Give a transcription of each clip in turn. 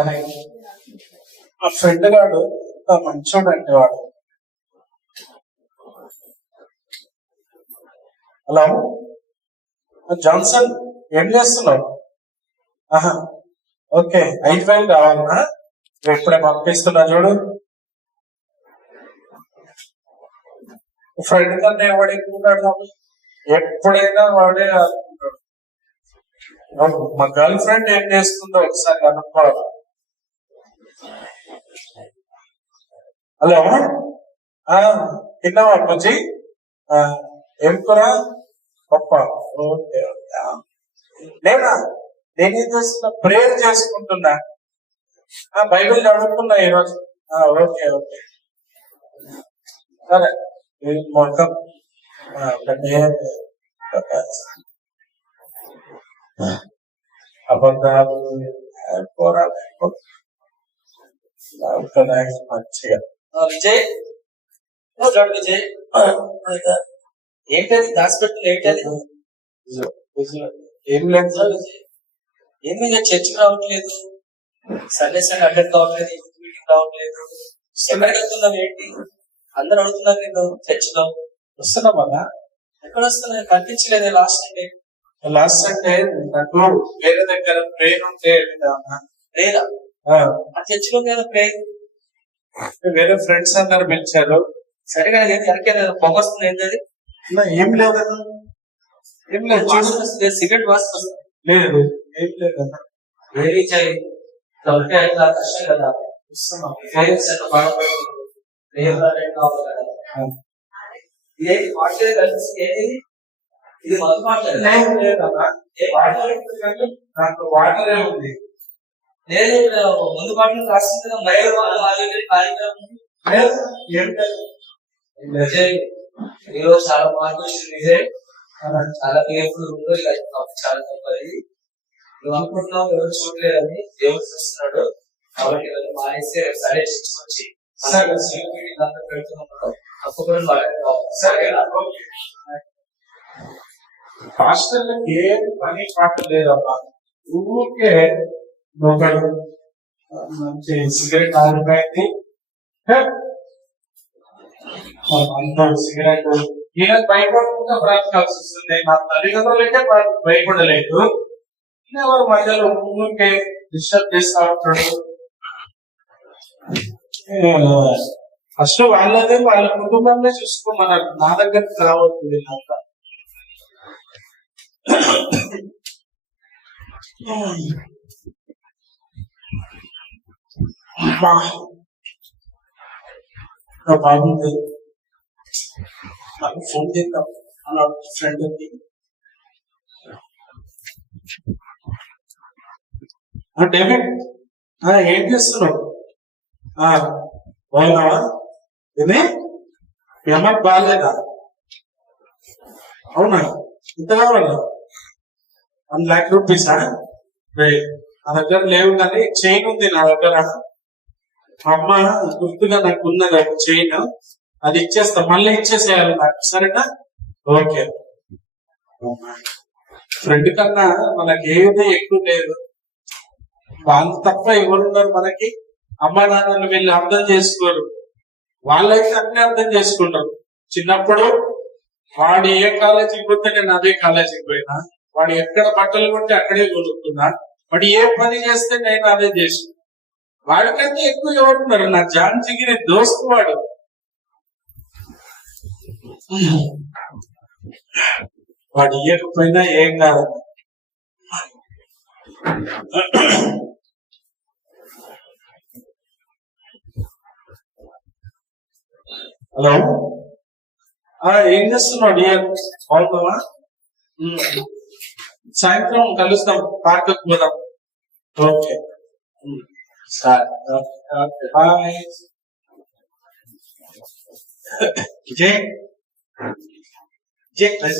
అని ఆ ఫ్రెండ్ గాడు మంచోడు అంటే వాడు. హలో జాన్సన్, ఏం చేస్తున్నావు? ఆహా, ఓకే, 5,000 కావాలన్నా ఎప్పుడే పంపిస్తున్నా చూడు. ఫ్రెండ్ కన్నా ఎవడు ఎక్కున్నాడు? ఎప్పుడైనా వాడే అనుకుంటాడు. మా గర్ల్ ఫ్రెండ్ ఏం చేస్తుందో ఒకసారి కనుక్కోవాలి. హలో, తిన్నావా బుజ్జి? ఏం కూర? పప్ప. Okay okay. లేదా నేనేం చేస్తున్నా, ప్రేయర్ చేసుకుంటున్నా. బైబిల్ చదువుతున్నా ఈరోజు. ఓకే ఓకే, సరే. మొత్తం అబద్ధాలు మంచిగా. విజయ్ విజయ్ ఏంటది దాచిపెట్టిన? ఏంటది? ఏం లేదు. ఏంది చర్చికి రావట్లేదు, సండే సండే అడ్డర్ కావట్లేదు, యూత్ మీటింగ్ రావట్లేదు, ఎక్కడికి వెళ్తున్నావు ఏంటి? అందరు అడుగుతున్నారు నేను చర్చిలో. వస్తున్నాం అన్నా. ఎక్కడ వస్తున్నా కనిపించలేదు లాస్ట్ సండే నాకు వేరే దగ్గర ప్రేయర్ ఉంటే లేదా ఆ చర్చిలో కదా ప్రేయర్, వేరే ఫ్రెండ్స్ అందరు పిలిచారు. సరిగా వెనక పొగ వస్తుంది. ఏంటది? ఏం లేదన్నా, ఏం లేదు. సిగరెట్ వాసన వస్తుంది. లేదు, ఏం లేదన్నా. వేరే చేయి కష్టం కదా. ఇది మందు మాట్లాడలేదు, నాకు వాటరే ఉంది. లేదు ముందు పాటలు రాసింది కదా, ఈరోజు చాలా మార్పు వచ్చింది. విజయ్ చాలా కేర్ఫుల్ ఉందో చాలా తప్పది. నువ్వు అనుకుంటున్నావు ఎవరు చూడలేదని, దేవుడు చూస్తున్నాడు. కాబట్టి మానేస్తే సరే తీసుకొచ్చి పెడుతున్నాడు, తప్పకుండా పాస్టర్లకు ఏం పని పాట లేదమ్మా. ఊరికే ఒకడు మంచి సిగరెట్ ఆగిపోయింది, సిగరెట్ ఈయన భయపడకుండా బ్రతకాల్సి వస్తుంది. నా తల్లిదండ్రులకే భయపడలేదు, ఎవరు మధ్యలో ఊరికే డిస్టర్బ్ చేస్తా ఉంటాడు. ఫస్ట్ వాళ్ళదే వాళ్ళ కుటుంబంలో చూసుకోమన్నారు, నా దగ్గరికి రావద్దు వీళ్ళంతా. బాగుంది, నాకు ఫోన్ చేద్దాం అన్న ఫ్రెండ్. డేవిడ్, ఏం చేస్తున్నావు? బాగున్నావా? ఇది మీ అమ్మాయికి బాగాలేదా? అవునా, ఇంత కావాలా? 1 lakh rupees? నా దగ్గర లేవు, కానీ చైన్ ఉంది నా దగ్గర. మా అమ్మ గుర్తుగా నాకు ఉన్నది ఒక చైన్, అది ఇచ్చేస్తా, మళ్ళీ ఇచ్చేసేయాలి నాకు, సరేనా? ఓకే. ఫ్రెండ్ కన్నా మనకి ఏది ఎక్కువ లేదు, వాళ్ళు తప్ప ఎవరున్నారు మనకి? అమ్మా నాన్నలు వీళ్ళు అర్థం చేసుకోరు, వాళ్ళైతే అన్ని అర్థం చేసుకుంటారు. చిన్నప్పుడు వాడు ఏ కాలేజీకి పోతే నేను అదే కాలేజీకి పోయినా, వాడు ఎక్కడ బట్టలు కొంటే అక్కడే కొనుక్కున్నా, వాడు ఏ పని చేస్తే నేను అదే చేసి. వాడికంటే ఎక్కువ ఎవరున్నారు? నా జాన్ జిగిరి దోస్తు వాడు. వాడు ఇయ్యకపోయినా ఏం కాదు. హలో, ఏం చేస్తున్నావు డియర్? బాగున్నావా? సాయంత్రం కలుస్తాం, పార్క్ పోదాం. ఓకే సరే, బాయ్. విజయ్ చెప్పండి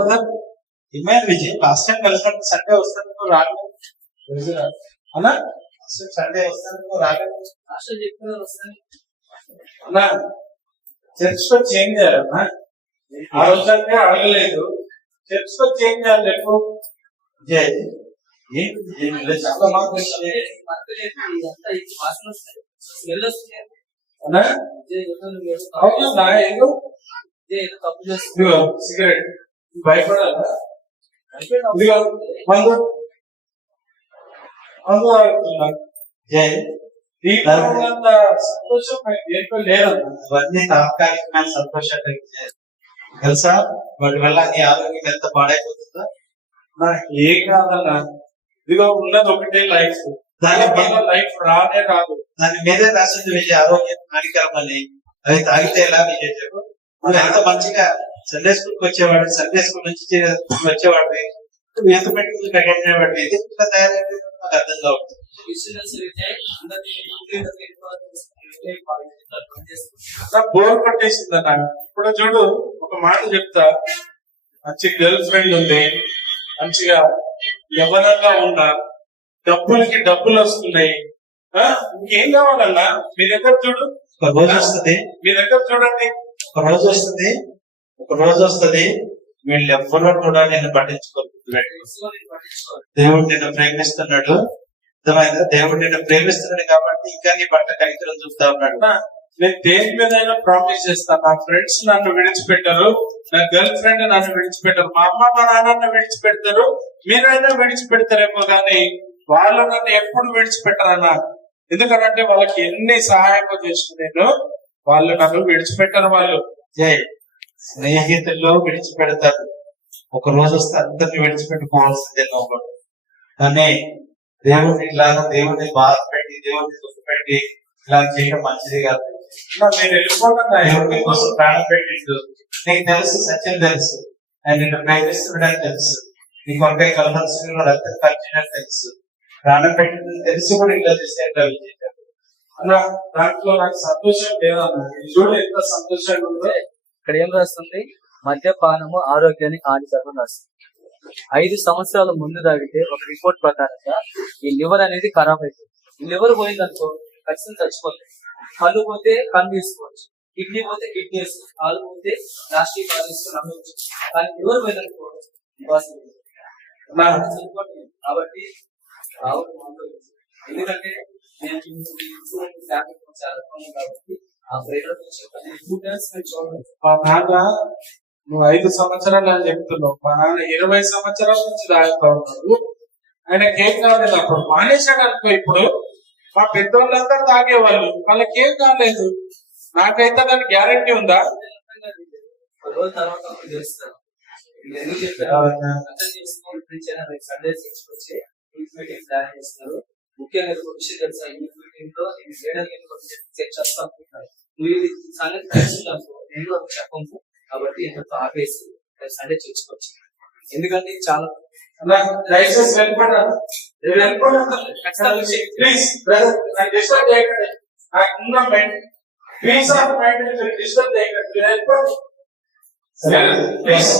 కదా. ఏమైంది విజయ్? లాస్ట్ టైం కలిసినట్టు సండే వస్తాను రాలేదు అన్నా, సండే వస్తాను రాలేదు అన్నా. చర్చ్ లో చేంజ్ చేయాలన్నా, ఆ రోజంటే అడగలేదు, చర్చ్ లో చేంజ్ చేయాలి. ఎప్పుడు విజయ్ చాలా మార్పులు వచ్చినాయి. అన్నా? అవునన్నా, ఏదో ఇదిగో సిగరెట్ భయపడాలా? ఇదిగో మందు మందు తాగుతున్నా. దీంట్లో ఉన్నంత సంతోషం దేంట్లో లేదన్నా. ఇవన్నీ తాత్కాలికమైన సంతోషాలు తెలుసా? వాటి వల్ల నీ ఆరోగ్యం ఎంత పాడైపోతుందో. నాకు ఏం కాదన్నా, ఇదిగో ఉన్నది ఒకటే లైఫ్, దాని వల్ల లైఫ్ రానే రాదు. దాని మీదే రాసింది వీళ్ళ ఆరోగ్యం హానికరం అని. అవి తాగితే ఎలా చేసావు? నువ్వు ఎంత మంచిగా సండే స్కూల్కి వచ్చేవాడు, సండే స్కూల్ నుంచి వచ్చేవాడివి, నువ్వు ఎంత మెడికల్ కట్టేవాడివి, ఇది ఇట్లా తయారైతే నాకు అర్థం కావచ్చు. బోర్ పట్టేసింది అన్న. ఇప్పుడు చూడు, ఒక మాట చెప్తా, మంచి గర్ల్ ఫ్రెండ్ ఉంది, మంచిగా యవ్వనంగా ఉన్నా, డబ్బులకి డబ్బులు వస్తున్నాయి. ఇంకేం కావాలన్నా? మీ దగ్గర చూడు, ఒక రోజు వస్తుంది, మీ దగ్గర చూడండి, ఒక రోజు వస్తుంది, ఒక రోజు వస్తుంది, వీళ్ళు ఎవ్వరూ కూడా నేను పట్టించుకోరు. దేవుడు నిన్ను ప్రేమిస్తున్నాడు, అర్థమైందా? దేవుడు నిన్ను ప్రేమిస్తున్నాడు కాబట్టి ఇంకా నీ పట్ల కనికరం చూస్తా ఉన్నాడు. నేను దేని మీదైనా ప్రామిస్ చేస్తాను. నా ఫ్రెండ్స్ నన్ను విడిచిపెట్టారు, నా గర్ల్ ఫ్రెండ్ నన్ను విడిచిపెట్టారు, మా అమ్మ మా నాన్న విడిచిపెడతారు, మీరైనా విడిచిపెడతారేమో కానీ వాళ్ళు నన్ను ఎప్పుడు విడిచిపెట్టారన్నా. ఎందుకంటే వాళ్ళకి ఎన్ని సహాయం చేసిన నేను, వాళ్ళు నన్ను విడిచిపెట్టారు. వాళ్ళు స్నేహితుల్లో విడిచిపెడతారు, ఒక రోజు వస్తే అందరిని విడిచిపెట్టుకోవాల్సిందే నువ్వు. కానీ దేవుడిని ఇలాగా దేవుడిని బాధ పెట్టి, దేవుడిని దుఃఖపెట్టి ఇలా చేయడం మంచిది కాదు. నేను వెళ్ళిపోతున్నా. దేవుడి కోసం ప్రాణం పెట్టిండు, నీకు తెలుసు, సత్యం తెలుసు, ఆయన నిన్ను ప్రేమిస్తున్నాడని తెలుసు, నీ కొరకై కలవలసిన రక్తం ఖర్చునని తెలుసు, ప్రాణం పెట్టిందని తెలిసి కూడా ఇలా చేస్తే అన్న, దాంట్లో నాకు సంతోషం లేదన్నా. చూడు ఎంత సంతోషంగా ఉందో. ఇక్కడ ఏం రాస్తుంది? మద్యపానము ఆరోగ్యానికి హానికరం రాస్తుంది. 5 సంవత్సరాల ముందు తాగితే ఒక రిపోర్ట్ ప్రకారంగా ఈ లివర్ అనేది ఖరాబ్ అవుతుంది. ఈ లివర్ పోయిందనుకో ఖచ్చితంగా చచ్చిపోతుంది. కళ్ళు పోతే కళ్ళు తీసుకోవచ్చు, కిడ్నీ పోతే కిడ్నీ వేసుకోవచ్చు, కాలు పోతే ప్లాస్టిక్ కాలు తీసుకొని అమ్మవచ్చు. కానీ లివర్ పోయిందనుకో చనిపోతుంది. కాబట్టి ఎందుకంటే నేను చాలా కాబట్టి ఆ ప్రేరణ చూడండి. మా నాన్న, నువ్వు 5 సంవత్సరాలు అని చెప్తున్నావు, మా నాన్న 20 సంవత్సరాల నుంచి తాగుతా ఉన్నాడు. ఆయనకి ఏం కాలేదు, అప్పుడు మానేశాడు అనుకో. ఇప్పుడు మా పెద్దోళ్ళందరూ తాగేవాళ్ళు, వాళ్ళకి ఏం కాలేదు. నాకైతే దానికి గ్యారంటీ ఉందా? రోజు తర్వాత తెలుస్తాను ఎందుకు చెప్పారు. సండే వచ్చి మీటింగ్ ప్లాన్ చేస్తున్నారు. ముఖ్యంగా విషయం తెలుసా, ఈ మీటింగ్ లో చేస్తానుకుంటున్నారు. నువ్వు ఇది సంగతి తెలుసుకున్నాను, నేను చెప్పము కాబట్టి ఎంతో ఆపేసి సండే చేసుకోవచ్చు. ఎందుకంటే చాలా దయచేసి వెళ్ళిపోతాను. ప్లీజ్ బ్రదర్, నాకు డిస్టర్బ్ చేయకండి. నాకున్న mind piece of mind disturb చేయకండి. వెళ్ళిపోండి.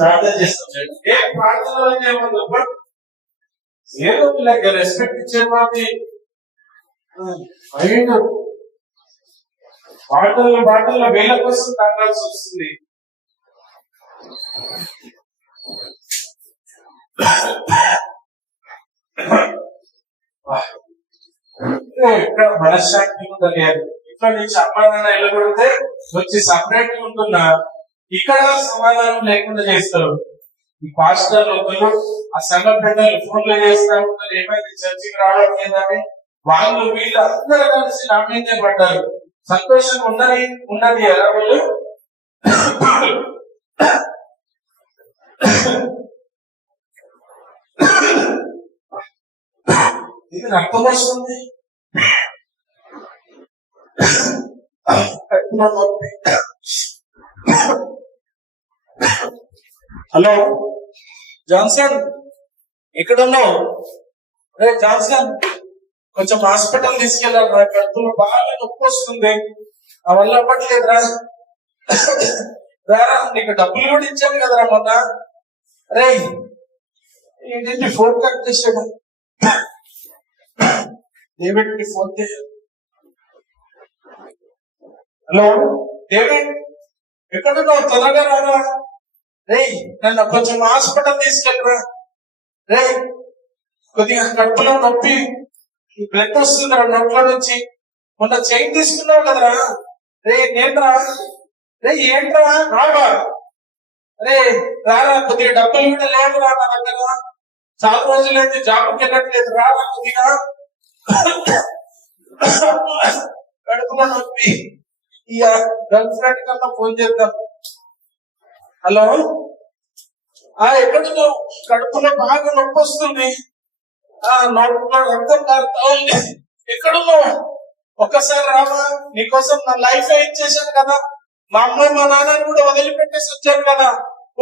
ప్రార్థన చేస్తాం. ఏ ప్రార్థనలో ఏముంది? ఏదో వీళ్ళకి రెస్పెక్ట్ ఇచ్చే వాటి మైండ్ బాటల్లో వీళ్ళ కోసం తాగాల్సి వస్తుంది. ఇక్కడ మనశ్శాంతి తెలియదు. ఇక్కడ నుంచి అమ్మానాన్న వెళ్ళగొడితే వచ్చి సపరేట్ ఉంటున్నా, ఇక్కడ సమాధానం లేకుండా చేస్తారు. ఈ పాస్టర్ ఒకరు ఆ సంఘ బిడ్డలు ఫోన్లు చేస్తా ఉంటారు, ఏమైంది చర్చికి రావడం లేదని. వాళ్ళు వీళ్ళు అందరూ కలిసి నా మీదే పడ్డారు. సంతోషంగా ఉన్నది ఎలా వాళ్ళు? ఇది రక్తం వస్తుంది. హలో జాన్సన్, ఎక్కడున్నావు? రే జాన్సన్, కొంచెం హాస్పిటల్ తీసుకెళ్ళాలి. రా, కడుపులో బాగా నొప్పి వస్తుంది, నా వల్ల అవ్వట్లేదురా. రా, నీకు డబ్బులు కూడా ఇచ్చాను కదరా మొన్న. రే ఏంటంటే ఫోన్ కట్ చేసాడు. డేవిడ్ కి ఫోన్ చేయాలి. హలో డేవిడ్, ఎక్కడున్నావు? త్వరగా రారా. రే నన్ను కొంచెం హాస్పిటల్ తీసుకెళ్ళరా. రే కొద్దిగా కడుపులో నొప్పి, ఈ బ్లడ్ వస్తుందిరా నోట్లో నుంచి. మొన్న చైన్ తీసుకున్నావు కదరా, రే నేంట్రా, రే ఏంట్రా రాబా, రే రారా, కొద్దిగా డబ్బులు కూడా లేవురా నా దగ్గర, చాలా రోజులైంది జాబ్కి వెళ్ళట్లేదు, రారా కొద్దిగా. కడుపులో నొప్పి. ఈ గర్ల్ ఫ్రెండ్ కన్నా ఫోన్ చేద్దాం. హలో, ఎక్కడ నువ్వు? కడుపులో బాగా నొప్పి వస్తుంది, నోట్లో రక్తం కారుతా ఉంది, ఎక్కడున్నావు? ఒక్కసారి రావా, నీకోసం నా లైఫ్ ఇచ్చేసాను కదా, మా అమ్మ మా నాన్నని కూడా వదిలిపెట్టేసి వచ్చాను కదా,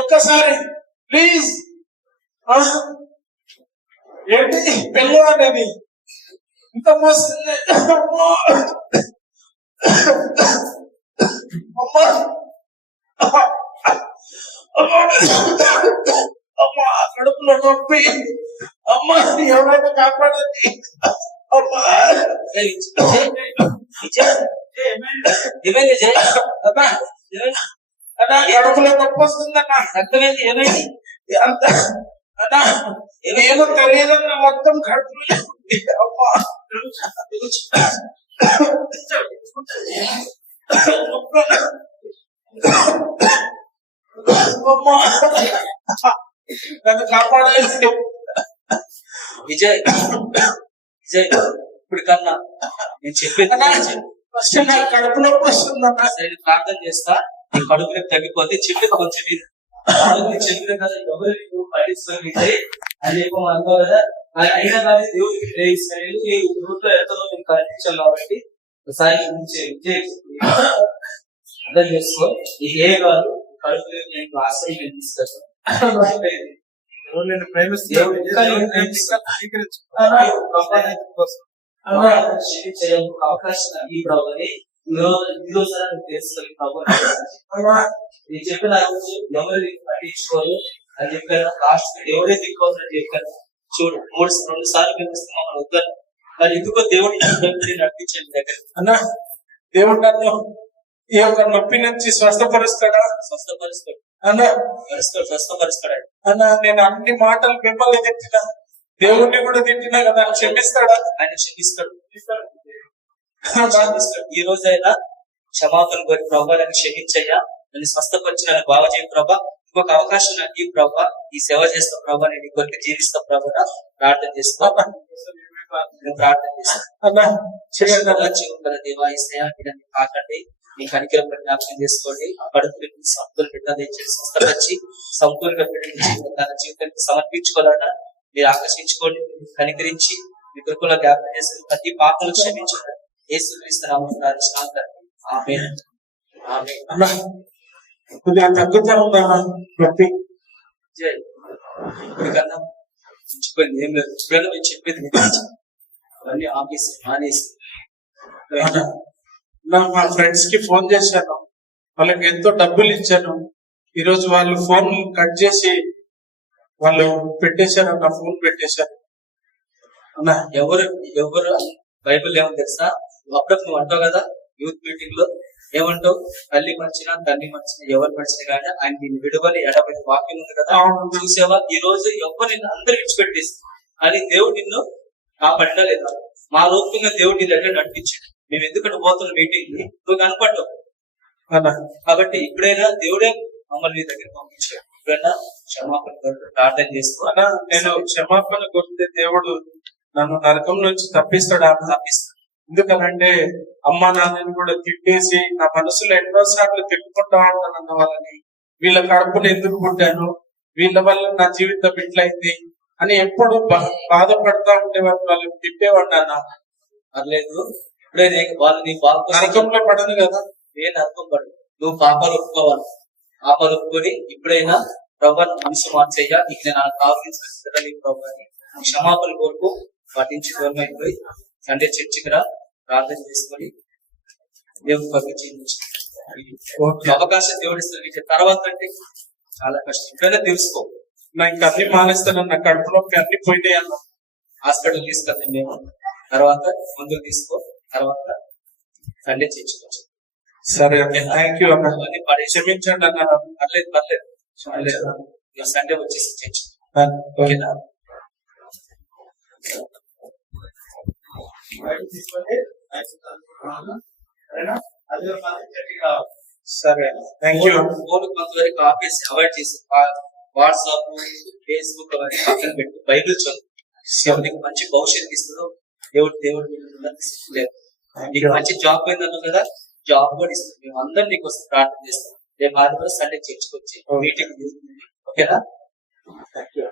ఒక్కసారి ప్లీజ్. ఏంటి పెళ్ళి అనేది ఇంత మోస్తుంది? అమ్మా అమ్మా, కడుపులో నొప్పి, అమ్మా ఎవరైనా కాపాడండి, అమ్మా. అన్నా కడుపులో నొప్పి వస్తుందన్నా, అర్థమైంది? ఏమైంది? అంత అన్నా ఏమో తెలియదన్నా, మొత్తం కడుపులో అమ్మా. అమ్మా నన్ను కాపాడాలి విజయ్. విజయ్ ఇప్పుడు కన్నా నేను చెప్పేది ఫస్ట్ నాకు కడుపు నొప్పి వస్తుందన్నా. సరే ప్రార్థన చేస్తా, నీ కడుపు నొప్పి తగ్గిపోతే చెప్పేది కొంచెం ఇది చెప్పిన కదా, ఎవరు పట్టించుకొని విజయ్ అని చెప్పి అనుకో కదా. అయినా కానీ దేవుడికి ప్రేమిస్తాను, ఈ రూట్లో ఎంతో మీకు కనిపించాలి కాబట్టి ఒకసారి విజయ్ అర్థం చేసుకో. ఇది ఏ కాదు, కడుపు నేను ఆశ్రయం నేను తీసుకొస్తాను. నేను ప్రేమిస్తాను, అవకాశం ఈ ప్రభాని ఈరోజు తెలుసుకొని ప్రభావ నేను చెప్పిన ఎవరు పట్టించుకోరు అని చెప్పాను. లాస్ట్ ఎవరే దిక్కువద్దని చెప్పాను. చూడు 2 సార్లు కనిపిస్తే మమ్మల్ని వద్దాను, కానీ ఎందుకో దేవుడు నడిపించండి దగ్గర. అన్నా దేవుడు నన్ను ఈ యొక్క నొప్పి నుంచి స్వస్థపరుస్తాడా? స్వస్థపరుస్తాడు అన్నా, స్వస్థపరుస్తాడు. అన్నా నేను అన్ని మాటలు మిమ్మల్ని తిట్టినా, దేవుణ్ణి కూడా తిట్టినా కదా, క్షమిస్తాడా? ఆయన క్షమిస్తాడు. ఈ రోజైనా క్షమాపణ కోరి ప్రభా నన్ను క్షమించయ్యా, నన్ను స్వస్థపరిచి నన్ను బాగా చేయ ప్రభా, ఇంకొక అవకాశం నాకు ఈ ప్రభా, ఈ సేవ చేస్తా ప్రభా, నేను ఇంకొకరికి జీవిస్తా ప్రభా, ప్రార్థన చేస్తా. నేను ప్రార్థన చేస్తాను. జీవం దేవా ఈసయ్యా కాకండి, మీ కనికరం జ్ఞాపకం చేసుకోండి. కడుపు సంపూర్ణ బిడ్డ స్వస్థపరిచి సంపూర్ణంగా తన జీవితానికి సమర్పించుకోవాలన్నా మీరు ఆకర్షించుకోండి, కనికరించి మీ కృపలో జ్ఞాపకం చేసుకుని ప్రతి పాపను క్షమించండి. యేసుక్రీస్తు నామమున ప్రార్థిస్తున్నాను. ఆమేన్. ఆమేన్. అన్నా కొద్దిగా తగ్గుతా ఉందా నొప్పి? జై ఇప్పటికన్నా మించిపోయింది ఏం లేదు. ఇప్పుడైనా మేము చెప్పేది అవన్నీ ఆపేసి మానేసి మా ఫ్రెండ్స్ కి ఫోన్ చేశాను, వాళ్ళకి ఎంతో డబ్బులు ఇచ్చాను. ఈ రోజు వాళ్ళు ఫోన్ కట్ చేసి వాళ్ళు పెట్టేశారు, నా ఫోన్ పెట్టేశారు. అన్నా ఎవరు బైబిల్ ఏమో తెలుసా? అప్పుడప్పుడు నువ్వు అంటావు కదా యూత్ మీటింగ్ లో, ఏమంటావు? తల్లి మర్చినా తండ్రి మర్చినా ఎవరు మర్చినా కానీ ఆయన దీన్ని విడువని ఎడబడి వాక్యం ఉంది కదా, చూసావా? ఈ రోజు ఎవరు నిన్ను అందరు విడిచిపెట్టేసి అని దేవుడు నిన్ను కాపాడినా లేదా? మా రూపంగా దేవుడు నీ దగ్గర నడిపించాడు. మేము ఎందుకంటే పోతున్న మీటింగ్ నువ్వు కనపడ్డావు కాబట్టి ఇప్పుడైనా దేవుడే మమ్మల్ని నీ దగ్గర పంపించాడు. ఇప్పుడైనా క్షమాపణ ప్రార్థన చేసుకో. నేను క్షమాపణ కొడితే దేవుడు నన్ను నరకం నుంచి తప్పిస్తాడు. ఎందుకనంటే అమ్మా నాన్నని కూడా తిట్టేసి నా మనసులో ఎన్నోసార్లు తిట్టుకుంటా ఉంటాను అన్న వాళ్ళని, వీళ్ళ కడుపుని ఎందుకు పుట్టాను, వీళ్ళ వల్ల నా జీవితం ఇట్లయింది అని ఎప్పుడు బాధపడతా ఉండేవారు, వాళ్ళని తిట్టేవాడు. అన్న పర్లేదు, ఇప్పుడే వాళ్ళు నీ నరకంలో పడను కదా, ఏ నరకం పడదు. నువ్వు పాపాలు ఒప్పుకోవాలి, పాపాలు ఒప్పుకొని ఇప్పుడైనా ప్రభు మనసు మార్చేయ్యా, ఇక నేను కావాల్సిన ప్రభాని క్షమాపణ కోరుకు పాటించి దూరం అయిపోయి సండే చర్చికి రా, ప్రార్థన చేసుకొని దేవుడు పంపించి అవకాశం దేవుడిస్తాను. తర్వాత అంటే చాలా కష్టం. ఇప్పుడైనా తెలుసుకో. నా ఇంకా అన్ని మానేస్తాను, నా కడుపులోకి అన్ని పోయినాయి అన్న. హాస్పిటల్ తీసుకెళ్తాం మేము, తర్వాత మందులు తీసుకో, తర్వాత సండే చర్చికి. సరే అన్న, థ్యాంక్ యూ అన్న, క్షమించండి అన్న. పర్లేదు సండే వచ్చేసి చర్చి. ఓకేనా? బయట తీసుకుంటే సరేనా? అది మాత్రం గట్టిగా రావాలి. సరే, థ్యాంక్ యూ. ఫోన్ కొంతవరకు ఆపేసి అవాయిడ్ చేసి వాట్సాప్, ఫేస్బుక్ అవన్నీ పక్కన పెట్టి బైబిల్ చదువు. దేవుడు నీకు మంచి భవిష్యత్తు ఇస్తాడు. దేవుడు లేదు నీకు మంచి జాబ్ పోయిందన్నావు కదా, జాబ్ కూడా ఇస్తాం. మేము అందరం నీకు వస్తే ప్రార్థన చేస్తాం. రేపు ఆదివారం సండే చర్చకు వచ్చి మీటింగ్ ఓకేనా? Thank you.